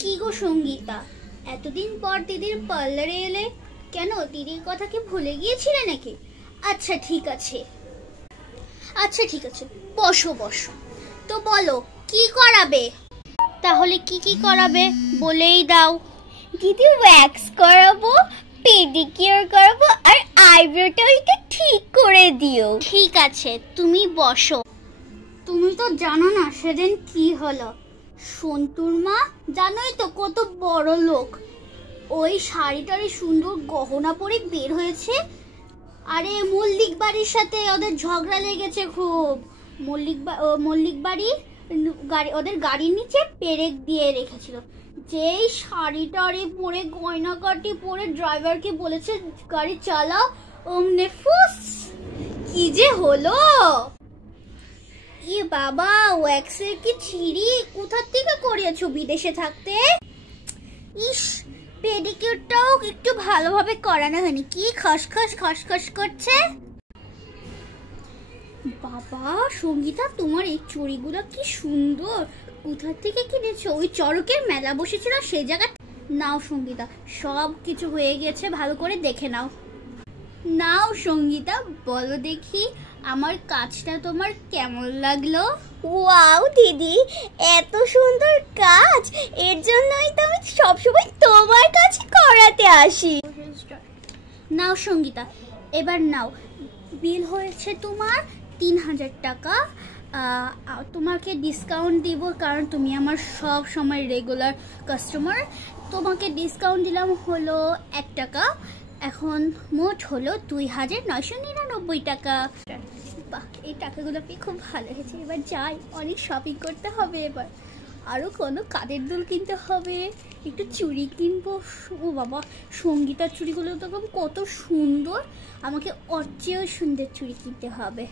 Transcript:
কি গো সঙ্গীতা, এতদিন পর দিদির পার্লারে এলে কেন? দিদির কথা কি ভুলে গিয়েছিলে নাকি? আচ্ছা ঠিক আছে, বসো বসো। তো বলো কি করাবে? তাহলে কি কি করাবে বলেই দাও। দিদি ওয়্যাক্স করাবো, পেডিকিউর করাবো, আর আইব্রোটাও একটু ঠিক করে দিও। ঠিক আছে, তুমি বসো। তুমি তো জানো না সেদিন কি হলো। সন্তুর মা জানোই তো কত বড় লোক, ওই শাড়িটারে সুন্দর গহনা পরে বের হয়েছে। আরে মল্লিক বাড়ির সাথে ওদের ঝগড়া লেগেছে খুব। মল্লিক বাড়ি ওদের গাড়ির নিচে পেরেক দিয়ে রেখেছিল। যেই শাড়িটারে পরে গয়নাকাটি পরে ড্রাইভারকে বলেছে গাড়ি চালাও, অমনে ফুস কি যে হলো। ইয়ে বাবা, ওয়্যাক্সের কি ছিঁড়ি কোথা থেকে করিয়েছো বিদেশে থাকতে? ইস, পেডিকিউরটাও একটু ভালোভাবে করানো হয়নি। কি খসখস খসখস করছে। বাবা সঙ্গীতা, তোমার এই চুড়িগুলো কি সুন্দর, কোথা থেকে কিনেছো? ওই চড়কের মেলা বসেছিল সেই জায়গা? নাও সঙ্গীতা, সব কিছু হয়ে গেছে, ভালো করে দেখে নাও। নাও সঙ্গীতা, বলো দেখি আমার কাজটা তোমার কেমন লাগলো? ওয়াও দিদি, এত সুন্দর কাজ! এর জন্যই তো আমি সবসময় তোমার কাছে করাতে আসি। নাও সঙ্গীতা, এবার নাও। বিল হয়েছে তোমার 3000 টাকা। তোমাকে ডিসকাউন্ট দিব কারণ তুমি আমার সব সময় রেগুলার কাস্টমার। তোমাকে ডিসকাউন্ট দিলাম হলো 1 টাকা। এখন মোট হলো 2999 টাকা। বাহ, এই টাকাগুলো পেয়ে খুব ভালো হয়েছে। এবার যাই, অনেক শপিং করতে হবে। এবার আরও কোনো কানের দুল কিনতে হবে, একটু চুড়ি কিনবো। ও বাবা, সঙ্গীতার চুড়িগুলো তো কত সুন্দর, আমাকে ওর চেয়েও সুন্দর চুড়ি কিনতে হবে।